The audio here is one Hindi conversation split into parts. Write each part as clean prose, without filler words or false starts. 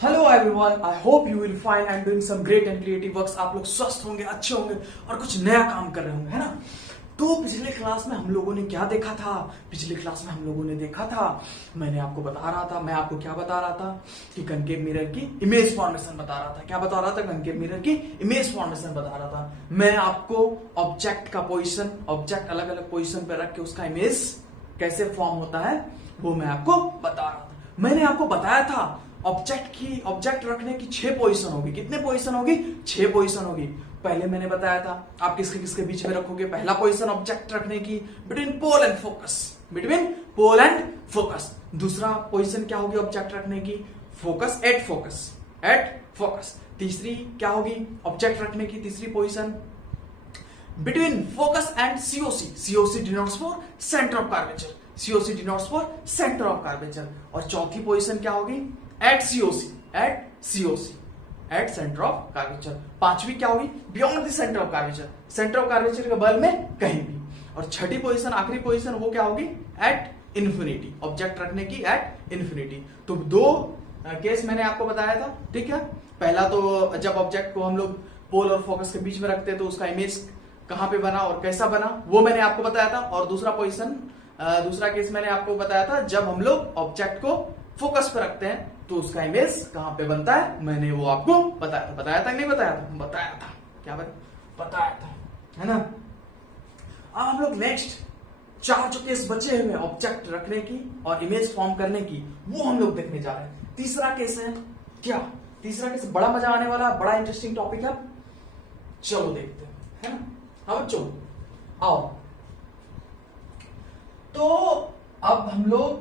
Hello everyone, I hope you will find and doing some great and creative works. आप लोग स्वस्थ होंगे, अच्छे होंगे और कुछ नया काम कर रहे होंगे, है ना। तो पिछले क्लास में हम लोगों ने क्या देखा था? पिछले क्लास में हम लोगों ने देखा था, मैं आपको क्या बता रहा था कि कनकेव मिरर की इमेज फॉर्मेशन बता रहा था। क्या बता रहा था? कनकेव मिरर की इमेज फॉर्मेशन बता रहा था। मैं आपको ऑब्जेक्ट का पोजीशन, ऑब्जेक्ट अलग अलग पोजीशन पे रख के उसका इमेज कैसे फॉर्म होता है वो मैं आपको बता रहा था। मैंने आपको बताया था ऑब्जेक्ट रखने की 6 पोजीशन होगी। कितने पोजीशन होगी? 6 पोजीशन होगी। पहले मैंने बताया था आप किसके किसके बीच में रखोगे। पहला पोजीशन ऑब्जेक्ट रखने की between pole and focus, between pole and focus. दूसरा पोजीशन क्या होगी ऑब्जेक्ट रखने की? Focus, at focus. तीसरी क्या होगी ऑब्जेक्ट रखने की? तीसरी position between focus and COC. COC denotes for centre of curvature, COC denotes for centre of curvature. और चौथी पोजीशन क्या होगी? At COC, at centre of curvature. पांचवी क्या होगी? Beyond the centre of curvature, centre of curvature के बगल में कहीं भी। और छठी पोजीशन, आखिरी पोजीशन, वो क्या होगी? एट इन्फिनिटी, ऑब्जेक्ट रखने की एट इन्फिनिटी। तो 2 केस मैंने आपको बताया था, ठीक है। पहला तो जब ऑब्जेक्ट को हम लोग पोल और फोकस के बीच में रखते हैं तो उसका इमेज कहां पे बना और कैसा बना वो मैंने आपको बताया था। और दूसरा केस मैंने आपको बताया था जब हम लोग ऑब्जेक्ट को फोकस पे रखते हैं तो उसका इमेज कहां पे बनता है, मैंने वो आपको बताया था कि नहीं बताया था? बताया था। क्या बताया था, है ना। अब हम लोग नेक्स्ट 4 जो केस बचे हैं ऑब्जेक्ट रखने की और इमेज फॉर्म करने की, वो हम लोग देखने जा रहे हैं। तीसरा केस है क्या? तीसरा केस बड़ा मजा आने वाला, बड़ा इंटरेस्टिंग टॉपिक है। चलो देखते हैं, है ना। हाँ बच्चों आओ। तो अब हम लोग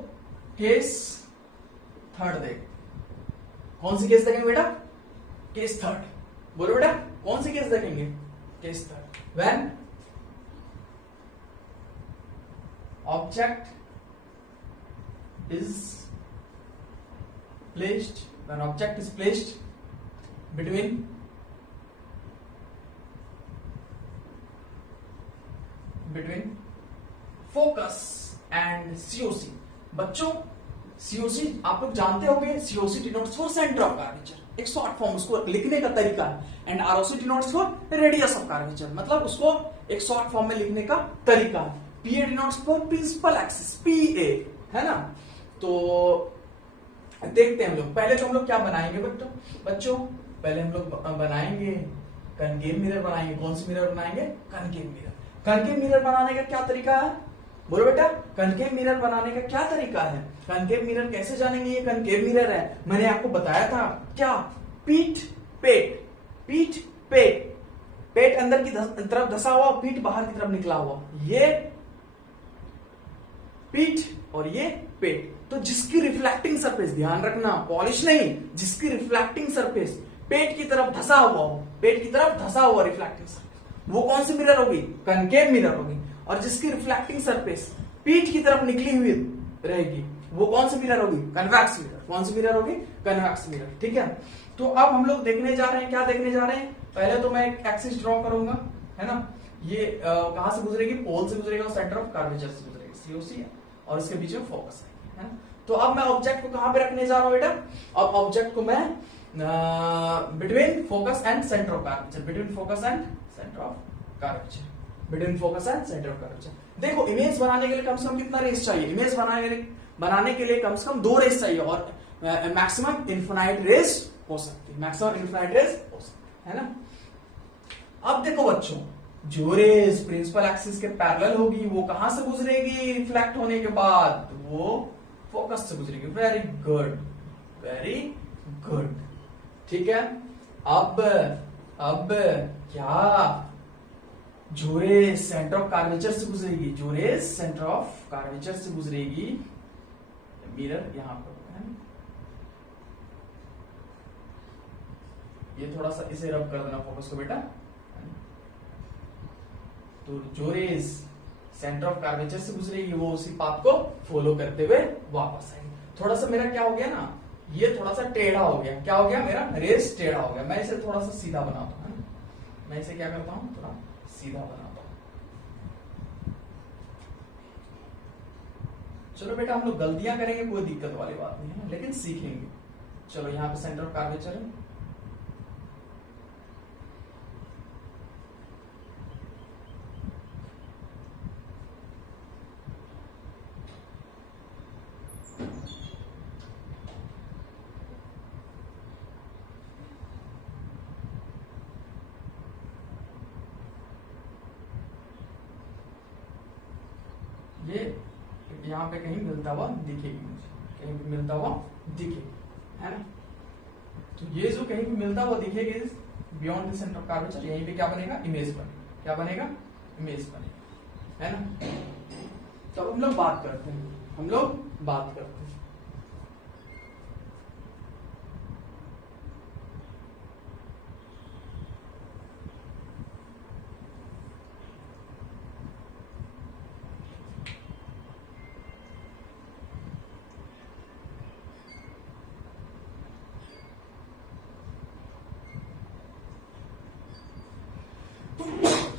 केस थर्ड देख। कौन सी केस देखेंगे बेटा? Case third. बोलो बेटा कौन सी केस देखेंगे? Case third. When object is placed between focus and COC. बच्चों सीओसी आप लोग जानते होंगे, COC denotes for centre of curvature, एक शॉर्ट फॉर्म, उसको लिखने का तरीका है। And ROC denotes for radius of curvature, मतलब उसको एक शॉर्ट फॉर्म में लिखने का तरीका है। पीए डिनोट्स फॉर प्रिंसिपल एक्सिस, पीए, है ना। तो देखते हैं हम लोग। पहले तो हम लोग क्या बनाएंगे बच्चों? पहले हम लोग बनाएंगे कनकेव मिरर बनाएंगे। कौन सी मिरर बनाएंगे? Concave mirror. कनकेव मिरर बनाने का क्या तरीका है? बोलो बेटा कनकेव मिरर बनाने का क्या तरीका है? कनकेव मिरर कैसे जानेंगे ये कनकेव मिरर है? मैंने आपको बताया था क्या? पेट अंदर की तरफ धसा हुआ, पीठ बाहर की तरफ निकला हुआ, ये पीठ और ये पेट। तो जिसकी रिफ्लेक्टिंग सरफेस, ध्यान रखना पॉलिश नहीं, जिसकी रिफ्लेक्टिंग सरफेस पेट की तरफ धसा हुआ हो, पेट की तरफ धसा हुआ रिफ्लेक्टिंग सरफेस, वो कौन सी मिरर होगी? कनकेव मिरर होगी। और जिसकी रिफ्लेक्टिंग सरफेस पीठ की तरफ निकली हुई रहेगी वो कौन सी मिरर होगी? Convex mirror. कौन सी मिरर होगी? कन्वेक्स मिरर, ठीक है। तो अब हम लोग देखने जा रहे हैं, क्या देखने जा रहे हैं? पहले तो मैं एक एक्सिस ड्रॉ करूंगा, है ना। ये कहां से गुजरेगी? पोल से गुजरेगा और सेंटर ऑफ कर्वेचर से गुजरेगी, सीओसी, और इसके बीच में फोकस है ना। तो अब मैं ऑब्जेक्ट को कहां पे रखने जा रहा हूं बेटा? अब ऑब्जेक्ट को मैं between focus and centre of curvature, between focus and centre of curvature, between focus and centre of curvature. देखो इमेज बनाने के लिए कम से कम कितना रेस चाहिए? इमेज बनाने के लिए कम से कम 2 रेस चाहिए और मैक्सिमम इन्फिनाइट रेस हो सकती है, मैक्सिमम इन्फिनाइट रेस हो सकती है ना। अब देखो बच्चों, जो रेस प्रिंसिपल एक्सिस के पैरेलल होगी वो कहां से गुजरेगी रिफ्लेक्ट होने के बाद? वो फोकस से गुजरेगी। वेरी गुड, वेरी गुड, ठीक है। अब क्या? जो रेस सेंटर ऑफ कर्वेचर से गुजरेगी, जो रेस सेंटर ऑफ कर्वेचर से गुजरेगी, मिरर यहां पर है, ये थोड़ा सा इसे रब कर देना फोकस को बेटा। तो जो रेस सेंटर ऑफ कर्वेचर से गुजरेगी वो उसी पाथ को फॉलो करते हुए वापस आएगी। थोड़ा सा मेरा क्या हो गया ना, ये थोड़ा सा टेढ़ा हो गया। क्या हो गया? मेरा रेस टेढ़ा हो गया। मैं इसे थोड़ा सा सीधा बनाता हूं, मैं इसे क्या करता हूं? थोड़ा सीधा बनाता हूं। चलो बेटा हम लोग गलतियां करेंगे, कोई दिक्कत वाली बात नहीं है, लेकिन सीखेंगे। चलो यहाँ पे सेंटर ऑफ कर्वेचर है, ये यहाँ पे कहीं मिलता हुआ दिखेगी मुझे, कहीं भी मिलता हुआ दिखेगी, है ना। तो ये जो कहीं भी मिलता हुआ दिखेगी beyond the centre of curvature, यहीं पे क्या बनेगा, इमेज बनेगा। क्या बनेगा, इमेज बनेगा, है ना। तो अब हम लोग बात करते हैं, हम लोग बात करते हैं।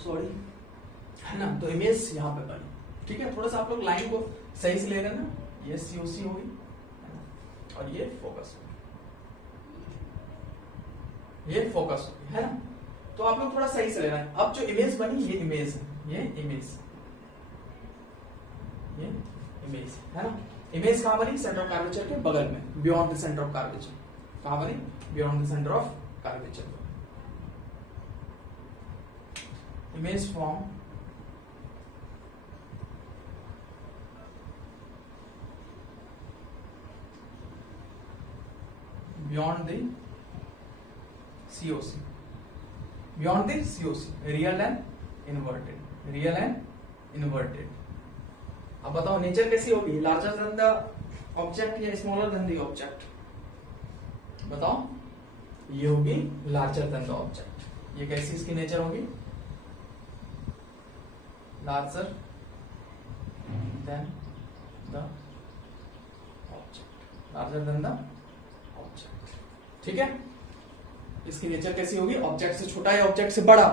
सॉरी, है ना। तो इमेज यहाँ पे बनी, ठीक है। थोड़ा सा आप लोग लाइन को सही से ले लेना, ये सीओसी होगी और ये फोकस होगी, ये फोकस होगी, है ना। तो आप लोग थोड़ा सही से लेना है। अब जो इमेज बनी, ये इमेज है, ये इमेज, ये इमेज, है ना। इमेज कहां बनी, सेंटर ऑफ कर्वेचर के बगल में, beyond the centre of curvature. कहां बनी, beyond the centre of curvature. Image form beyond the COC, beyond the COC, real and inverted, real and inverted। अब बताओ नेचर कैसी होगी, लार्जर देन द ऑब्जेक्ट या स्मॉलर देन द ऑब्जेक्ट, बताओ। ये होगी लार्जर देन द ऑब्जेक्ट। ये कैसी इसकी नेचर होगी, larger than the object, larger than the object, ठीक है। इसकी नेचर कैसी होगी, ऑब्जेक्ट से छोटा या ऑब्जेक्ट से बड़ा,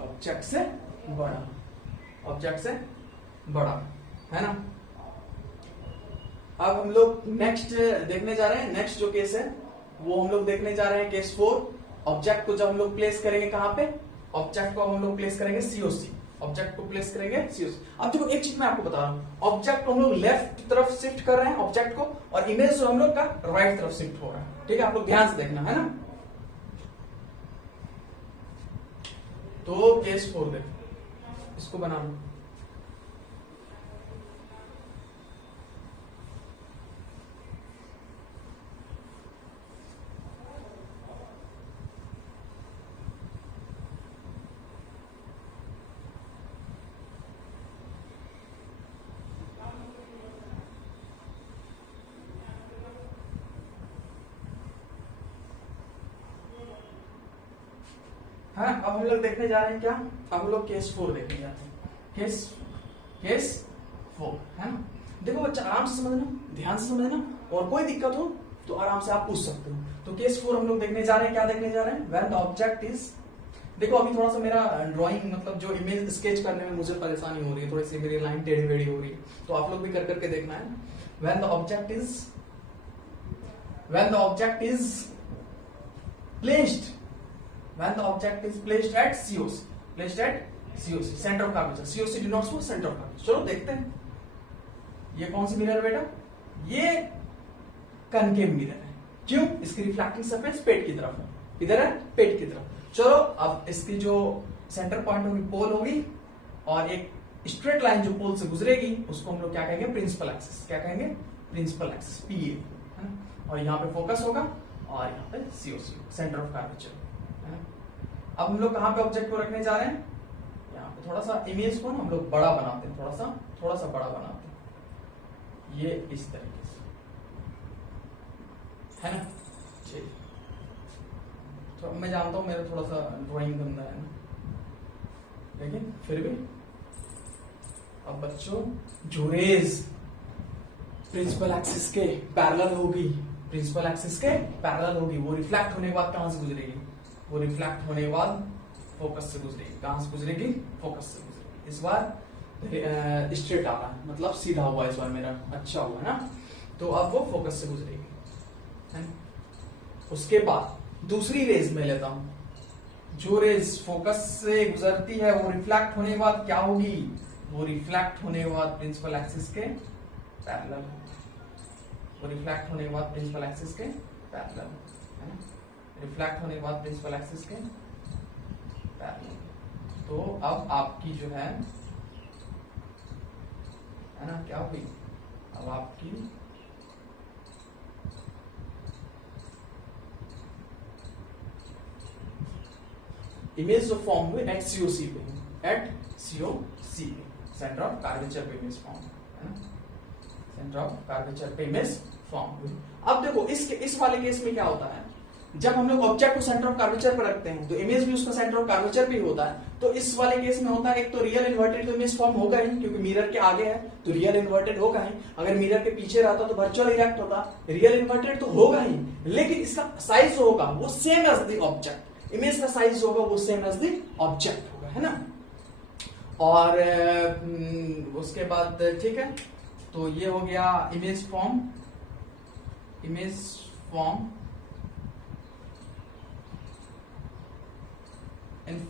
ऑब्जेक्ट से बड़ा, ऑब्जेक्ट से बड़ा, है ना। अब हम लोग नेक्स्ट देखने जा रहे हैं, नेक्स्ट जो केस है वो हम लोग देखने जा रहे हैं केस 4। ऑब्जेक्ट को जब हम लोग प्लेस करेंगे कहां पे, ऑब्जेक्ट को हम लोग प्लेस करेंगे सीओसी, ऑब्जेक्ट को प्लेस करेंगे सीओसी। अब देखो एक चीज मैं आपको बता रहा हूं, ऑब्जेक्ट को हम लोग लेफ्ट तरफ शिफ्ट कर रहे हैं ऑब्जेक्ट को, और इमेज जो हम लोग का राइट तरफ शिफ्ट हो रहा है, ठीक है। आप लोग ध्यान से देखना, है ना। तो केस 4 देखो, इसको बना लो। हाँ, अब हम लोग देखने जा रहे हैं क्या, अब हम लोग केस 4 देखने जा रहे हैं, केस 4, है ना। देखो बच्चा आराम से समझना, ध्यान से समझना, और कोई दिक्कत हो तो आराम से आप पूछ सकते हो। तो केस 4 हम लोग देखने जा रहे हैं, क्या देखने जा रहे हैं, व्हेन द ऑब्जेक्ट इज, देखो अभी थोड़ा सा मेरा ड्राइंग मतलब जो इमेज स्केच करने में मुझे परेशानी हो रही है, थोड़ी सी मेरी लाइन टेढ़ी मेढ़ी हो रही है, तो आप लोग भी कर करके देखना है। When the object is placed, when the object is placed at COC, center of curvature, COC denotes for center of curvature। चलो देखते हैं, ये कौन सी मिरर बेटा, ये कनकेव मिरर है, क्यों, इसकी रिफ्लेक्टिंग सरफेस पेट की तरफ है, इधर है पेट की तरफ। चलो अब इसकी जो सेंटर पॉइंट होगी पोल होगी, और एक स्ट्रेट लाइन जो पोल से गुजरेगी उसको हम लोग क्या कहेंगे, प्रिंसिपल एक्सिस, क्या कहेंगे, प्रिंसिपल एक्सिस, PA, है ना। और यहाँ पे फोकस होगा, और यहाँ पे COC, सेंटर ऑफ कर्वेचर, है ना। अब हम लोग कहां पे ऑब्जेक्ट को रखने जा रहे हैं, यहाँ पे थोड़ा सा इमेज को ना हम लोग बड़ा बनाते हैं, थोड़ा सा बड़ा बनाते हैं, ये इस तरीके से, है ना। ठीक, तो मैं जानता हूं मेरा थोड़ा सा ड्राइंग गंदा है ना, लेकिन फिर भी अब बच्चों जो रेज प्रिंसिपल एक्सिस के पैरेलल होगी, प्रिंसिपल एक्सिस के पैरेलल होगी, वो रिफ्लेक्ट होने के बाद कहां से गुजरेगी, वो रिफ्लेक्ट होने के बाद फोकस से गुजरेगी, कहां से गुजरेगी, फोकस से गुजरेगी। इस बार स्ट्रेट आ रहा है, मतलब सीधा हुआ इस बार मेरा, अच्छा हुआ ना। तो अब वो फोकस से गुजरेगी, है ना। उसके बाद दूसरी रेज में लेता हूं, जो रेज फोकस से गुजरती है वो रिफ्लेक्ट होने के बाद क्या होगी, वो रिफ्लेक्ट होने के बाद प्रिंसिपल एक्सिस के पैरेलल, वो रिफ्लेक्ट होने के बाद प्रिंसिपल एक्सिस के पैरेलल है ना, रिफ्लेक्ट होने के बाद प्रिंसिपल एक्सिस के पैरेलल। तो अब आपकी जो है ना, क्या हुई, अब आपकी इमेज जो फॉर्म हुई एट सीओसी पे, एट सीओसी पे, सेंटर ऑफ कर्वेचर पे इमेज फॉर्म है ना, सेंटर ऑफ कर्वेचर पे इमेज फॉर्म हुई। अब देखो इस वाले केस में क्या होता है, जब हम लोग ऑब्जेक्ट को सेंटर ऑफ कर्वेचर पर रखते हैं तो इमेज भी उसका सेंटर ऑफ कर्वेचर भी होता है। तो इस वाले केस में होता है, एक तो रियल इन्वर्टेड तो इमेज फॉर्म होगा ही, क्योंकि मिरर के आगे है तो रियल इन्वर्टेड होगा ही। अगर मिरर के पीछे रहता तो वर्चुअल इरेक्ट होता, रियल इन्वर्टेड तो होगा ही, लेकिन इसका साइज जो होगा वो same as the object, image का साइज जो होगा वो सेम एज द ऑब्जेक्ट होगा, है ना। और उसके बाद ठीक है, तो ये हो गया image form, image form in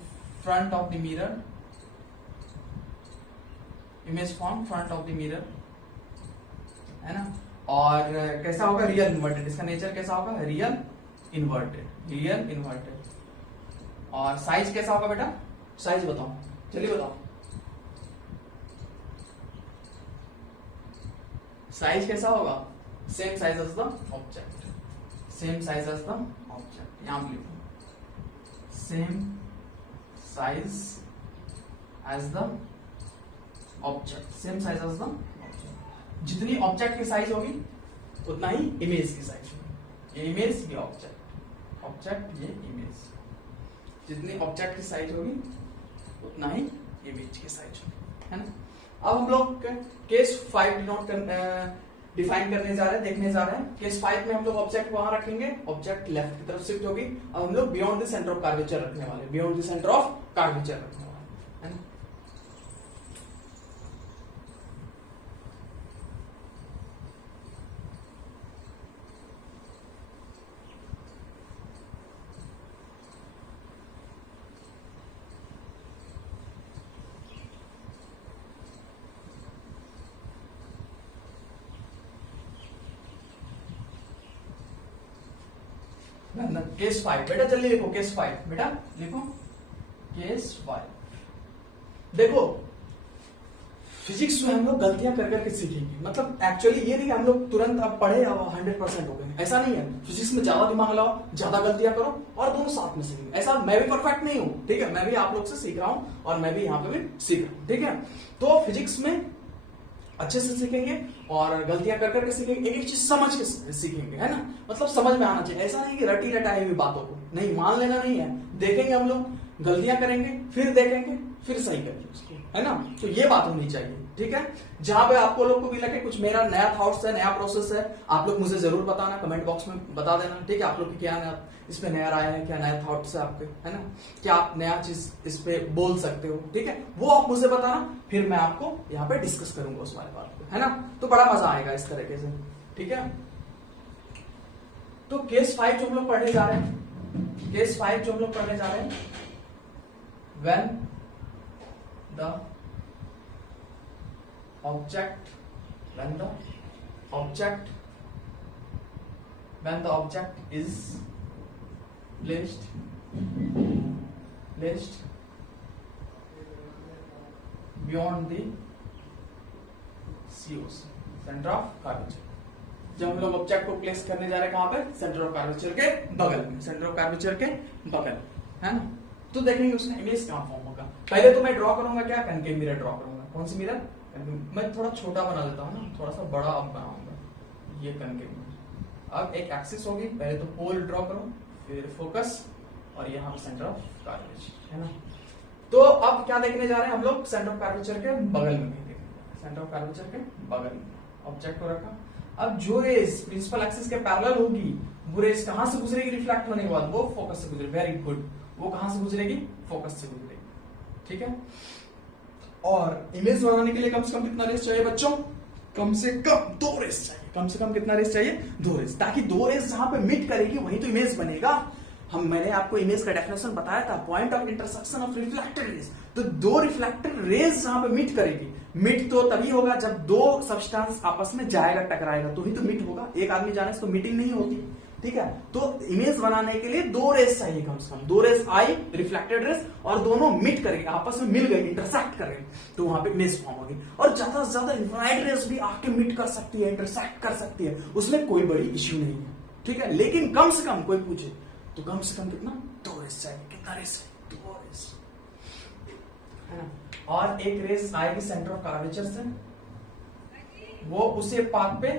front of the mirror, image form front of the mirror है ना। और कैसा होगा, रियल इन्वर्टेड, इसका नेचर कैसा होगा, रियल इन्वर्टेड, रियल इन्वर्टेड। और साइज कैसा होगा बेटा, साइज बताओ, चलिए बताओ, साइज कैसा होगा, same size as the object, same size as the object, यहां पे लिखो same size as the object, same size as the object। जितनी ऑब्जेक्ट की साइज होगी उतना ही इमेज की साइज होगी, ये इमेज ये ऑब्जेक्ट, ऑब्जेक्ट ये इमेज, जितनी ऑब्जेक्ट की साइज होगी उतना ही इमेज की साइज होगी, है ना। अब हम लोग केस 5 डिनोट डिफाइन करने जा रहे हैं, देखने जा रहे हैं। केस 5 में हम लोग ऑब्जेक्ट वहां रखेंगे, ऑब्जेक्ट लेफ्ट की तरफ शिफ्ट होगी। अब हम लोग beyond the centre of curvature रखने वाले, beyond the centre of curvature रखने वाले, है ना। केस 5 बेटा जल्दी लिखो, केस 5 बेटा लिखो, केस 5। देखो फिजिक्स में हम लोग गलतियां कर करके सीखेंगे, मतलब एक्चुअली ये नहीं कि हम लोग तुरंत अब पढ़े अब 100% हो गए, ऐसा नहीं है। फिजिक्स में ज्यादा दिमाग लगाओ, ज्यादा गलतियां करो और दोनों साथ में सीखेंगे। ऐसा मैं भी परफेक्ट नहीं हूं, ठीक है, मैं भी आप लोग से सीख रहा हूं और मैं भी यहाँ पे भी सीख रहा हूं, ठीक है। तो फिजिक्स में अच्छे से सीखेंगे और गलतियां कर करके सीखेंगे, एक एक चीज समझ के सीखेंगे, है ना। मतलब समझ में आना चाहिए, ऐसा नहीं कि रटी रटाई हुई बातों को नहीं मान लेना नहीं है। देखेंगे हम लोग, गलतियां करेंगे, फिर देखेंगे, फिर सही करेंगे उसको, है ना। तो ये बात होनी चाहिए, ठीक है। जहां पे आपको लोग को भी लगे कुछ मेरा नया थॉट्स है, नया प्रोसेस है, आप लोग मुझे जरूर बताना, कमेंट बॉक्स में बता देना, ठीक है। आप लोग की क्या नया इसमें नया राय है, क्या नया थॉट्स है आपके, है ना, क्या आप नया चीज इस पे बोल सकते हो, ठीक है, वो आप मुझे बताना, फिर मैं आपको यहाँ पे डिस्कस करूंगा उस वाले बात को, है ना। तो बड़ा मजा आएगा इस तरीके से, ठीक है। तो केस 5 जो हम लोग पढ़ने जा रहे हैं, केस 5 जो हम लोग पढ़ने जा रहे हैं, when the object is placed beyond the COC, centre of curvature. जब हम लोग ऑब्जेक्ट को प्लेस करने जा रहे हैं, कहां पे, सेंटर ऑफ कर्वेचर के बगल में, सेंटर ऑफ कर्वेचर के बगल, है ना। तो देखेंगे उसका इमेज कहां फॉर्म होगा। पहले तो मैं ड्रॉ करूंगा क्या, कनकेव मिरर ड्रॉ करूंगा। कौन सी मिरर, मैं थोड़ा छोटा बना देता हूँ ना, थोड़ा सा बड़ा अब बनाऊंगा, ये कनकेव मिरर। अब एक एक्सिस होगी, पहले तो पोल ड्रॉ करो, फिर फोकस और यहाँ सेंटर ऑफ कर्वेचर, है ना। तो अब क्या देखने जा रहे हैं हम लोग, सेंटर ऑफ कर्वेचर के बगल में देखेंगे, सेंटर ऑफ कर्वेचर के बगल में ऑब्जेक्ट को रखा। अब जो रेस प्रिंसिपल एक्सिस के पैरेलल होगी, वो रेस कहां से गुजरेगी, रिफ्लेक्ट होने के बाद वो फोकस से गुजरेगी। वेरी गुड, वो कहां से गुजरेगी, फोकस से गुजरेगी, ठीक है। और इमेज बनाने के लिए कम से कम कितना रेस चाहिए बच्चों, कम से कम 2 रेस चाहिए। कम से कम कितना रेस चाहिए? 2 रेस, ताकि 2 रेस जहां पे मीट करेगी वही तो इमेज बनेगा। मैंने आपको इमेज का डेफिनेशन बताया था, point of intersection of reflected raise. तो 2 रिफ्लेक्टेड रेज जहां पे मीट करेगी, मीट तो तभी होगा जब 2 सब्सटेंस आपस में जाएगा, टकराएगा, तो ही तो मीट होगा। एक आदमी जाने से तो मीटिंग नहीं होती, ठीक है। तो इमेज बनाने के लिए 2 रेस चाहिए कम से कम। 2 रेस आई, रिफ्लेक्टेड रेस, और दोनों मीट करेंगे, आपस में मिल गए, इंटरसेक्ट करेंगे, तो वहां पे इमेज फॉर्म होगी। और ज्यादा से ज्यादा इंफ्रारेड रेस भी आके मीट कर सकती है, इंटरसेक्ट कर सकती है, उसमें कोई बड़ी इश्यू नहीं है, ठीक है। लेकिन कम से कम कोई पूछे तो कम से कम कितना? 2 रेस चाहिए। कितना रेस? 2 रेस, है ना। और एक रेस आएगी सेंटर ऑफ कर्वेचर से, वो उसे पाथ पे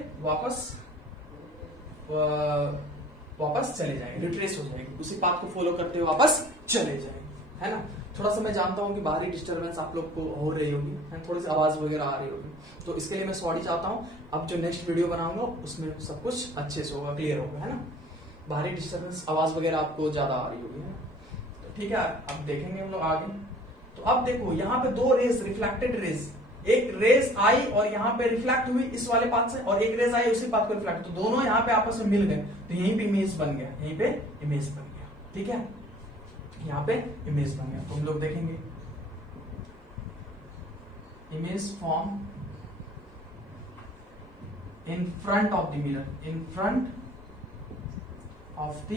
वापस चले जाएंगे, रिट्रेस हो जाएगी, उसी पाथ को फॉलो करते हुए वापस चले जाएंगे, है ना। थोड़ा सा मैं जानता हूं कि बाहरी डिस्टर्बेंस आप लोग को हो रही होगी, थोड़ी सी आवाज वगैरह आ रही होगी, तो इसके लिए मैं सॉरी चाहता हूं। अब जो नेक्स्ट वीडियो बनाऊंगा उसमें सब कुछ अच्छे से होगा, क्लियर होगा, है ना। बाहरी डिस्टर्बेंस, आवाज वगैरह आपको ज्यादा आ रही होगी, है ना। तो ठीक है, अब देखेंगे हम लोग आगे। तो अब देखो यहाँ पे 2 रेस, रिफ्लेक्टेड रेस, एक रेस आई और यहाँ पे रिफ्लेक्ट हुई इस वाले पाथ से, और एक रेस आई उसी पाथ को रिफ्लेक्ट, तो दोनों यहाँ पे आपस में मिल गए, तो यहीं पे इमेज बन गया, यहीं पे इमेज बन गया, ठीक है। यहाँ पे इमेज बन गया, तो हम लोग देखेंगे image form in front of the mirror, in front of the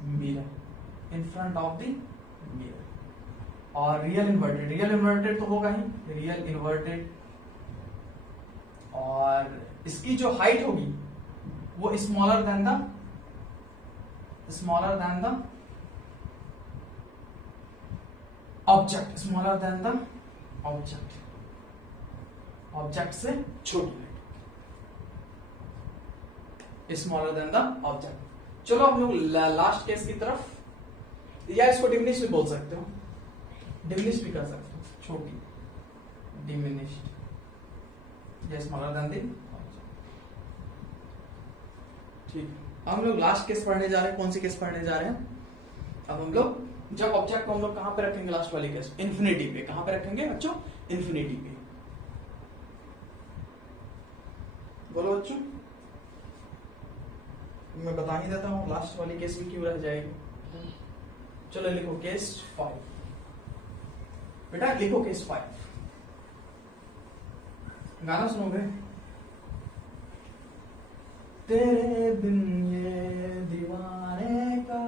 mirror, in front of the mirror. और रियल इन्वर्टेड, रियल इन्वर्टेड तो होगा ही, रियल इन्वर्टेड, और इसकी जो हाइट होगी वो smaller than the object, smaller than the object, object से छोटी height, smaller than the object. चलो हम लोग लास्ट केस की तरफ, या इसको डिमिनिश भी बोल सकते हो, डिमिनिश भी कर सकते हो, छोटी, डिमिनिश्ड, या स्मॉलर देन द ऑब्जेक्ट, ठीक। हम लोग लास्ट केस पढ़ने जा रहे हैं। कौन सी केस पढ़ने जा रहे हैं? अब हम लोग जब ऑब्जेक्ट को हम लोग कहां पे रखेंगे, लास्ट वाली केस इन्फिनिटी पे। कहां पे रखेंगे बच्चों? इन्फिनिटी पे। बोलो बच्चों, मैं बता ही देता हूं लास्ट वाली केस भी क्यों रह जाएगी। चलो लिखो केस 5, बेटा लिखो केस 5। गाना सुनोगे? तेरे बिन ये दीवाने का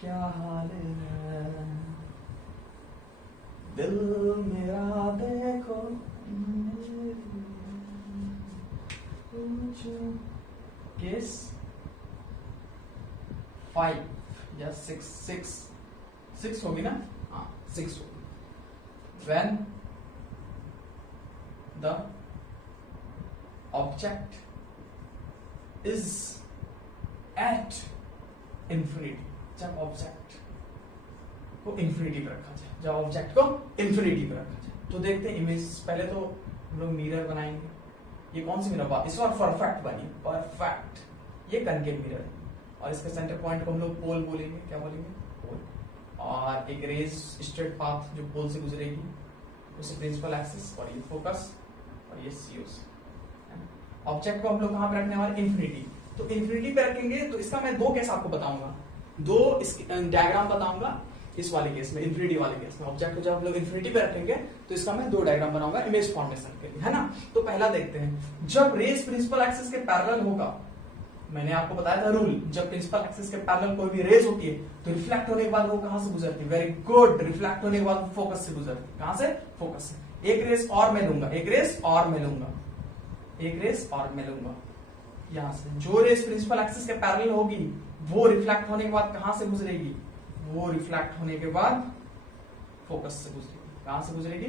क्या हाल है, दिल मेरा देखो केस 5 या 6 होगी ना? हाँ 6 होगी। When the object is at infinity, जब ऑब्जेक्ट को इंफिनिटी पे रखा जाए, जब ऑब्जेक्ट को इंफिनिटी पे रखा जाए, तो देखते हैं इमेज। पहले तो हम लोग मिरर बनाएंगे। ये कौन सी मिरर? इस बार परफेक्ट बनी, परफेक्ट, ये कनकेव मिरर है, और इसके सेंटर पॉइंट को हम लोग पोल बोलेंगे। क्या बोलेंगे? पोल। और एक रेज स्ट्रेट पाथ जो पोल से गुजरेगी, उसे प्रिंसिपल एक्सिस, और ये फोकस, और ये सीओस। ऑब्जेक्ट को हम लोग कहां पे रखने वाले? इन्फिनिटी। तो इन्फिनिटी पे रखेंगे, तो इसका मैं 2 केस आपको बताऊंगा, 2 डायग्राम बताऊंगा। इस वाले केस में, इन्फिनिटी वाले केस में, ऑब्जेक्ट को जब हम लोग इन्फिनिटी पे रखेंगे तो इसका मैं 2 डायग्राम बनाऊंगा इमेज फॉर्मेशन के लिए, है ना। तो पहला देखते हैं, जब रेस प्रिंसिपल एक्सिस के पैरेलल होगा, मैंने आपको बताया था रूल, जब प्रिंसिपल एक्सिस के पैरेलल कोई भी रेस होती है तो रिफ्लेक्ट होने के बाद वो कहां से गुजरती है? वेरी गुड, रिफ्लेक्ट होने के बाद फोकस से गुजरती है। कहां से? फोकस से। एक रेस और मैं लूंगा, एक रेस और मैं लूंगा, एक रेस और मैं लूंगा यहां से। जो रेस प्रिंसिपल एक्सिस के पैरेलल होगी वो रिफ्लेक्ट होने के बाद कहां से गुजरेगी? वो रिफ्लेक्ट होने के बाद फोकस से गुजरेगी। कहां से गुजरेगी?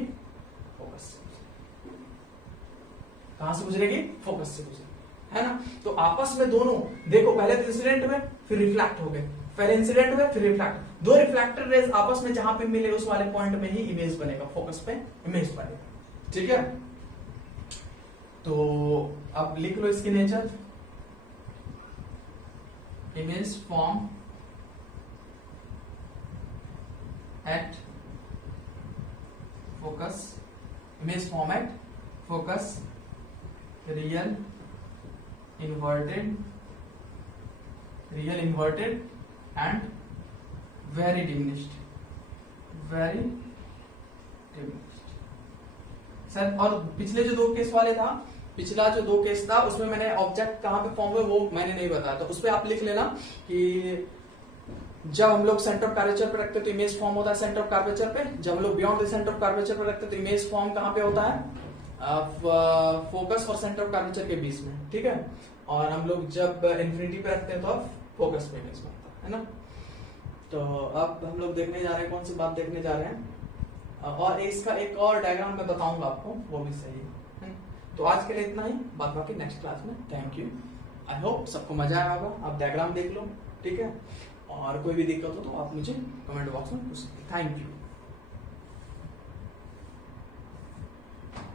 फोकस से गुजरेगी। कहां से गुजरेगी? फोकस से गुजरेगी, है ना। तो आपस में दोनों देखो, पहले तो इंसिडेंट हुए फिर रिफ्लेक्ट हो गए, पहले इंसिडेंट हुए फिर रिफ्लेक्ट। 2 रिफ्लेक्टेड रेज आपस में जहां पे मिले उस वाले पॉइंट में ही इमेज बनेगा, फोकस पे इमेज बनेगा, ठीक है। तो अब लिख लो इसकी nature, image form at focus, image form at focus real inverted and very diminished sir. और पिछले जो 2 केस वाले था, पिछला जो 2 केस था उसमें मैंने ऑब्जेक्ट कहाँ पे फॉर्म हुए वो मैंने नहीं बताया, तो उस पर आप लिख लेना कि जब हम लोग सेंटर ऑफ कर्वेचर पे रखते हैं तो इमेज फॉर्म होता है सेंटर ऑफ कर्वेचर पे, जब हम लोग beyond the centre of curvature पे रखते हैं तो इमेज फॉर्म कहाँ पे होता है, फोकस और सेंटर ऑफ कर्वेचर के बीच में, ठीक है। और हम लोग जब इन्फिनिटी पे रखते हैं तो अब फोकस पे इमेज बनता है ना। तो अब हम लोग देखने जा रहे हैं, कौन सी बात देखने जा रहे हैं, और इसका एक और डायग्राम मैं बताऊंगा आपको, वो भी सही है। तो आज के लिए इतना ही, बात बाकी नेक्स्ट क्लास में। थैंक यू, आई होप सबको मजा आया होगा। आप डायग्राम देख लो, ठीक है, और कोई भी दिक्कत हो तो आप मुझे कमेंट बॉक्स में पूछ सकते। Thank you.